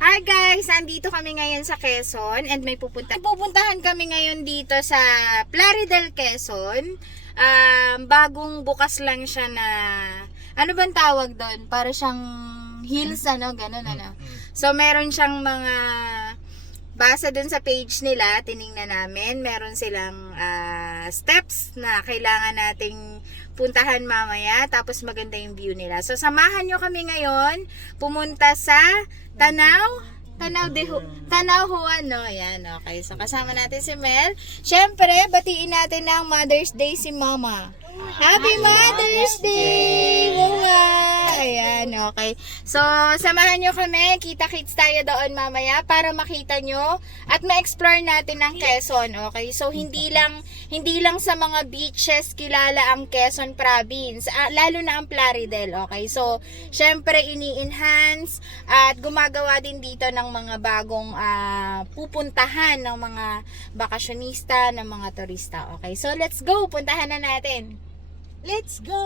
Hi guys! Andito kami ngayon sa Quezon and may pupuntahan kami ngayon dito sa Plaridel, Quezon. Bagong bukas lang siya na, ano bang tawag doon? Para siyang hills, ano? Ganun, ano? So, meron siyang mga, basa doon sa page nila, tiningnan namin. Meron silang steps na kailangan nating puntahan mamaya. Tapos maganda yung view nila. So, samahan nyo kami ngayon pumunta sa Tanaw Juan, no? Ayan, okay. So, kasama natin si Mel. Siyempre, batiin natin ng Mother's Day si Mama. Happy Mother's Day! Mga! Ayan, okay. So, samahan nyo kami. Kita-kits tayo doon mamaya para makita nyo at ma-explore natin ang Quezon, okay? So, hindi lang sa mga beaches kilala ang Quezon Province, lalo na ang Plaridel, okay? So, syempre, ini-enhance at gumagawa din dito ng mga bagong pupuntahan ng mga bakasyonista, ng mga turista, okay? So, let's go! Puntahan na natin! Let's go!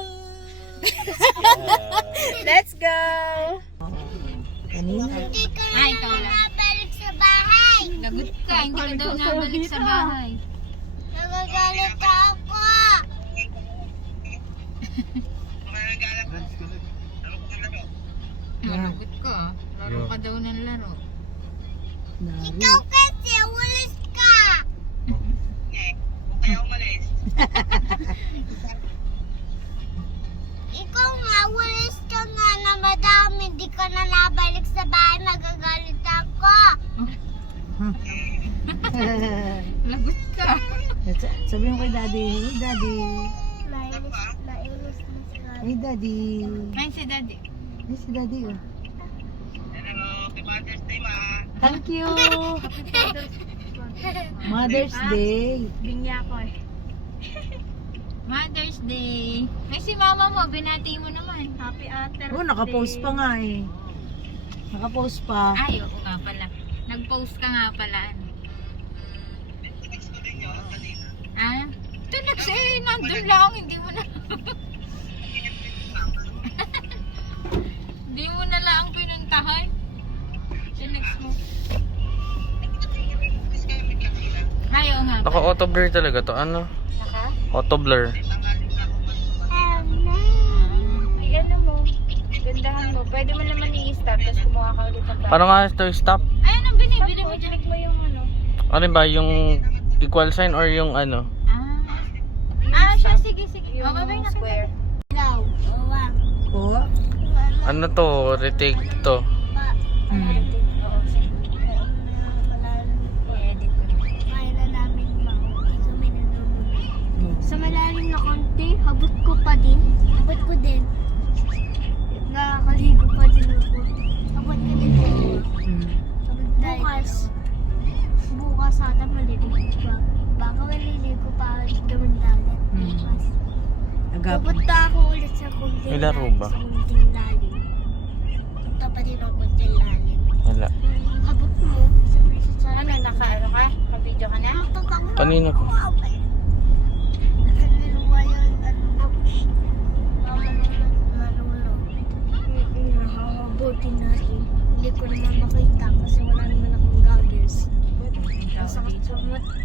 Let's go! Hindi ka na nabalik sa bahay. Lagot ka, hindi ka daw nabalik sa bahay. Nagagalit ako. Lagot ka. Laro ka daw ng laro. Ikaw kasi, walis ka. Kaya umalis. Ikaw nga, walis ka nga na madami. Hindi ka na nabalik sa bahay. Magagalit ako. Lagot ka. Sabi mo kay Daddy, hey Daddy, Nailis na sila. hey Daddy. Ay, si daddy. Hey si Daddy oh. Hello, happy Mother's Day, ma. Thank you. Mother's Day. Bingya ko eh. Mother's Day. Ay, si mama mo, binati mo naman. Happy Mother's Oh, nakapost pa nga eh. Nakapost pa. Ay, oo nga pala. Nag-post ka nga pala. Next ko din yun, kanina. Ah? Tunags eh, nandun lang. Hindi mo na. Hindi mo na lang pinuntahan. Tunags mo. Please kayo may kanina. Ay, oo nga pala. Naka-auto blur talaga to. Ano? Naka? Auto blur. Ay, ano mo? Gandahan mo. Pwede mo naman i-stop tapos kumuha ka ulit ang Paano nga ito stop? Ay, anong binibili mo dyan? Click mo yung ano. Ano ba? Yung equal sign or yung ano? Siya, sige. Yung Okay na. square. Now, wawang. Oh. Ano to? Retake to. Oo, sige. I-edit ko. Kaya na namin mahuli. So, may nanunod. Sa malalim na konti, habot ko pa din. Habot ko din. Nakakaligo pa din ako. Habot ka din po. Bukas ata maliligo pa. Baka maliligo pa ulit kami dagat. Bukas. Agapon. Pupunta ako ulit sa kunting May laro ba? Sa kunting lalim. Punta pa din ang kunting lalim. Wala. Habot mo. Sa Ano, naka-ano ka? Naka-video ka na? Kanina ko. Buti natin. Hindi ko naman makita kasi wala naman akong goggles. Masakit sa mata.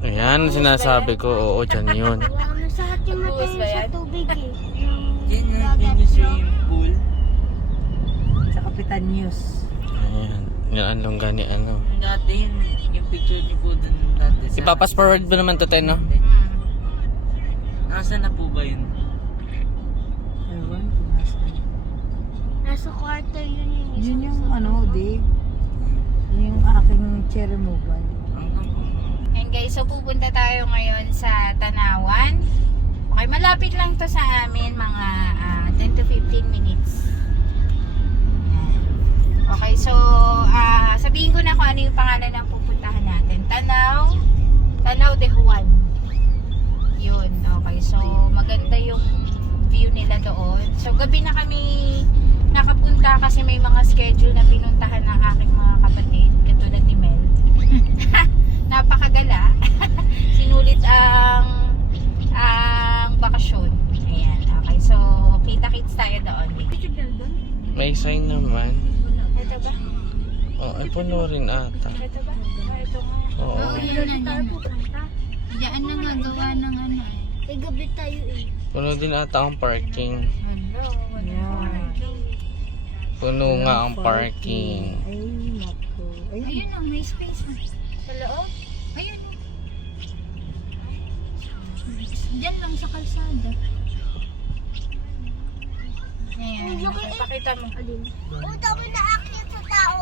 Ayan, sinasabi ko. Oo, dyan yun. Wala masakit yung mata Buhos ba sa yan? tubig eh. Yan Yung yung dagat swimming pool. Sa Kapitan News. Ayan. Yan ang longga ni ano. Dati yun, yung picture niyo po dun dati sa... Ipapas forward mo naman to, Ten, no? Nasaan na po ba yun? Ewan, kung nasaan. Nasa kwarto yun yung Yun yung ano, di. Yung aking chair removal. And guys, so pupunta tayo ngayon sa Tanawan. Okay, malapit lang to sa amin, mga 10 to 15 minutes. Ayan. Okay, so sabihin ko na kung ano yung pangalan ng pupuntahan natin. Tanaw de Juan. Yun, okay. So, maganda yung view nila doon. So, gabi na kami nakapunta kasi may mga schedule na pinuntahan ng aking mga kapatid, katulad ni Mel. Napakagala. Sinulit ang bakasyon. Ayan, okay. So, kita-kits tayo doon. May sign naman. Ito ba? Oo. Ay, puno rin ata. Ito ba? Ito nga. Oo. Oo, yun na. Diyan na nga gawa ng ano eh. Eh, gabi tayo eh. Puno din ata ang parking. Hello, Yeah. Puno nga ang parking. Ay, naku. Ayun. Ayun o, may space na. Sa loob? Ayun o. Diyan lang sa kalsada. Ayan, pakita mo. Ang dami na akyat sa tao.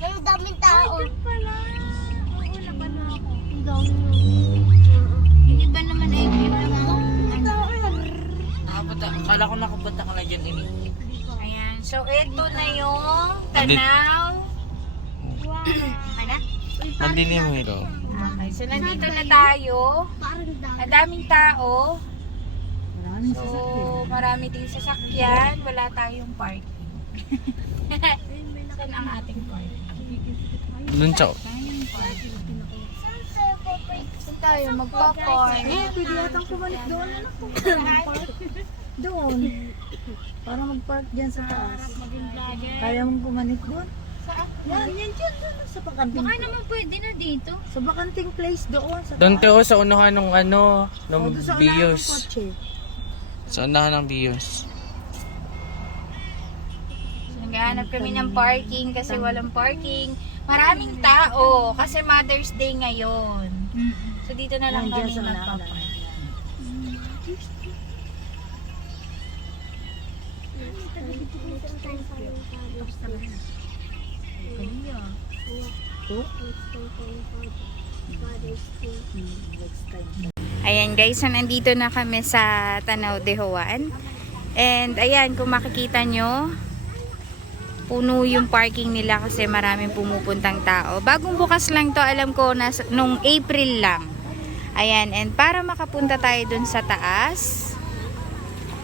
Ang daming tao. Ay, pala. Oo, naman ako. Ang dami na. Yung iba naman ay view lang ang ano. Akala ko nakapunta ka na dyan, ini. Ayan, so ito na yung tanaw. Ano? Mandilim mo ito. Okay, so nandito na tayo. Parang dami. Ang daming tao. Maraming So, sasakyan. marami din sasakyan. Wala tayong park. Saan ang ating park? Dun sa... Saan tayo magpa-park? Pwede yatang pumalik doon. Anak ko. Doon. Para mag-park dyan sa taas. Kaya mong pumanik doon? Yan, yan dyan. Doon, sa bakanting. Baka naman pwede na dito. Sa bakanting place doon. Sa Doon taas. Teo, sa unahan ng ano, ng O, doon sa unahan ng bios. kotse. Sa unahan ng bios. So, naghahanap kami ng parking kasi walang parking. Maraming tao kasi Mother's Day ngayon. So, dito na lang Yan, dyan kami sa unahan. magpa-park. Next time. Ayan guys, so nandito na kami sa Tanaw de Juan. And ayan, kung makikita nyo, puno yung parking nila kasi maraming pumupuntang tao. Bagong bukas lang to, alam ko, nung April lang. Ayan, and para makapunta tayo dun sa taas,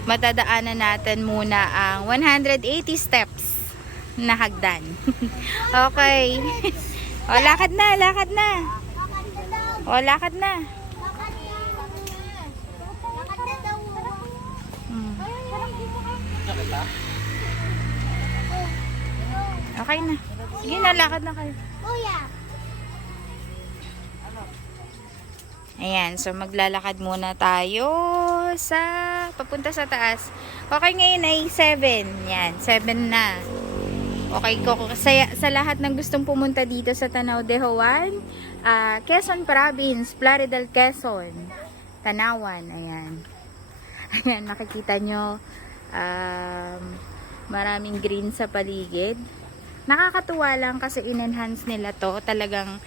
matadaanan natin muna ang 180 steps na hagdan. Okay. O, lakad na, lakad na. O, lakad na. Hmm. Okay na. Sige na, lakad na kayo. Kuya. Ayan, so maglalakad muna tayo sa papunta sa taas. Okay, ngayon ay 7. Yan, 7 na. Okay, sa lahat ng gustong pumunta dito sa Tanaw de Juan, Quezon Province, Plaridel, Quezon, Tanawan, ayan. Ayan, nakikita nyo, maraming green sa paligid. Nakakatuwa lang kasi in-enhance nila to. Talagang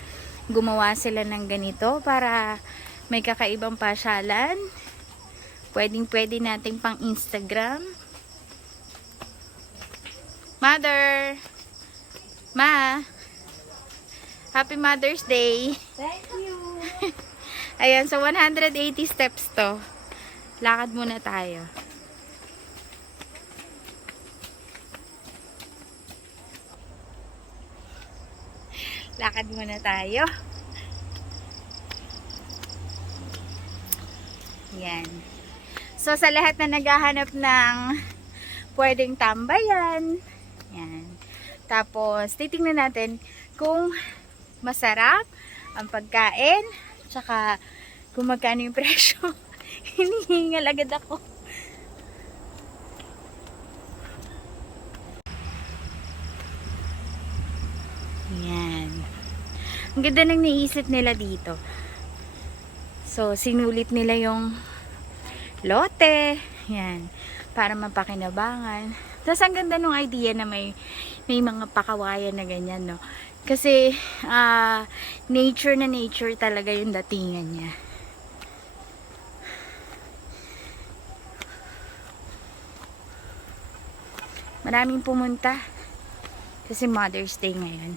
gumawa sila ng ganito para may kakaibang pasyalan. Pwedeng-pwede nating pang Instagram. Mother! Ma! Happy Mother's Day! Thank you. Ayan, so 180 steps to. Lakad muna tayo. Lakad muna tayo. Yan. So, sa lahat na naghahanap ng pwedeng tambayan, yan. Tapos, titingnan natin kung masarap ang pagkain, tsaka kung magkano yung presyo. Hinihingal agad ako. Yan. Ang ganda ng naisip nila dito. So, sinulit nila yung lote. Yan. Para mapakinabangan. Tapos, ang ganda ng idea na may mga pakawayan na ganyan, no? Kasi, nature na nature talaga yung datingan niya. Maraming pumunta. Kasi Mother's Day ngayon.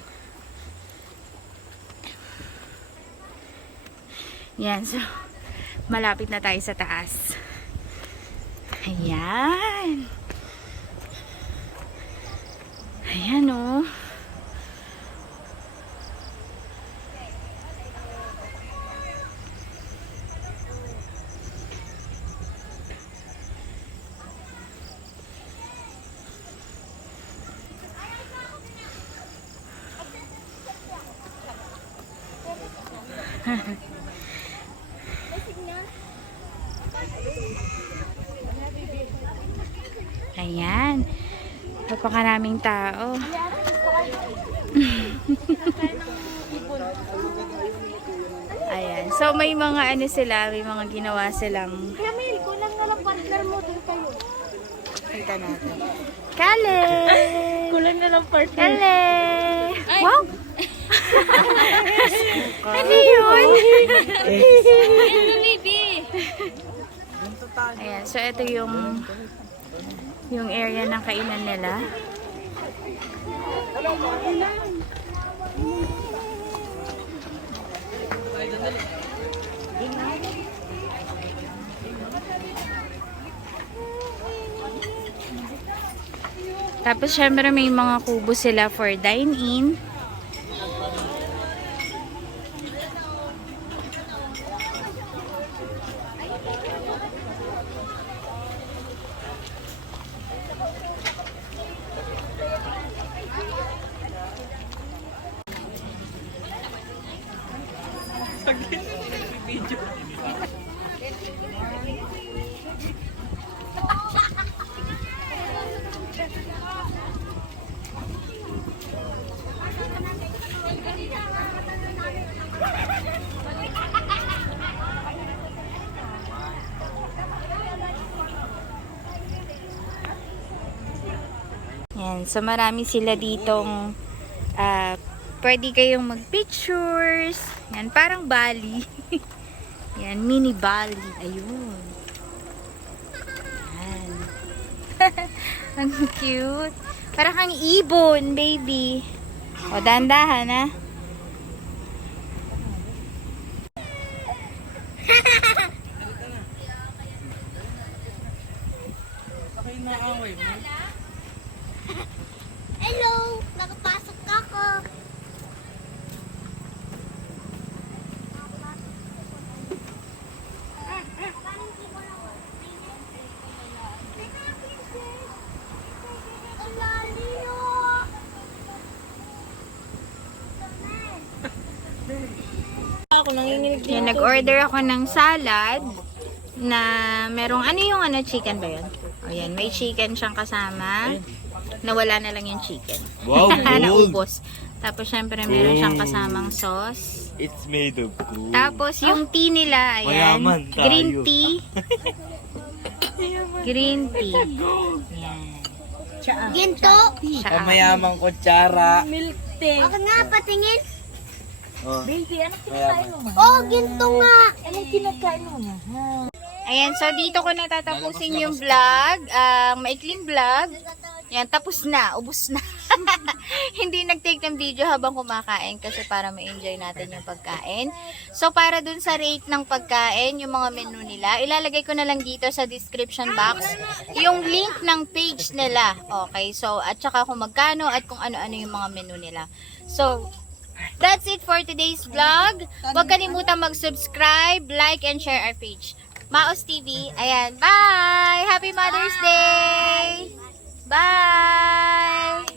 Yan, so, malapit na tayo sa taas. Ayan. Ayan, oh. Ayan. Napakaraming tao. Ayan. So, may mga ano sila, may mga ginawa silang... Camille, kulang na lang partner mo din kayo. Kita natin. Kale! Kulang na lang partner. Kale! Wow! Ano yun? Ayan, so ito yung area ng kainan nila. Tapos syempre may mga kubo sila for dine-in. Yan, so marami sila ditong pwede kayong mag-pictures. Yan, parang Bali. Yan, mini Bali. Ayun. Yan. Ang cute. Parang kang ibon, baby. O, dahan-dahan, ha? Hello! Nakapasok ako. Ang laliyo! Ako nanginginig din. Yan, nag-order ako ng salad na merong, ano yung ano, chicken ba yun? O yan, may chicken siyang kasama. Nawala na lang yung chicken. Wow, Naubos. Tapos syempre meron siyang kasamang sauce. It's made of gold. Tapos yung tea nila, ayan, Mayaman tayo. green tea. Green tea. Ayan. Ginto! Siya. Mayamang kutsara. Milk tea. Ako nga, patingin. Oh. Baby, ano kinakain mo ma? Oh, ginto nga! Ano kinakain mo ma? Ayan, so dito ko natatapusin yung vlog. Maikling vlog. Yan, tapos na. Ubus na. Hindi nag-take ng video habang kumakain kasi para ma-enjoy natin yung pagkain. So, para dun sa rate ng pagkain, yung mga menu nila, ilalagay ko na lang dito sa description box yung link ng page nila. Okay, so, at saka kung magkano at kung ano-ano yung mga menu nila. So, that's it for today's vlog. Huwag kalimutan mag-subscribe, like, and share our page. Maos TV. Ayan, bye! Happy Mother's Day! Bye!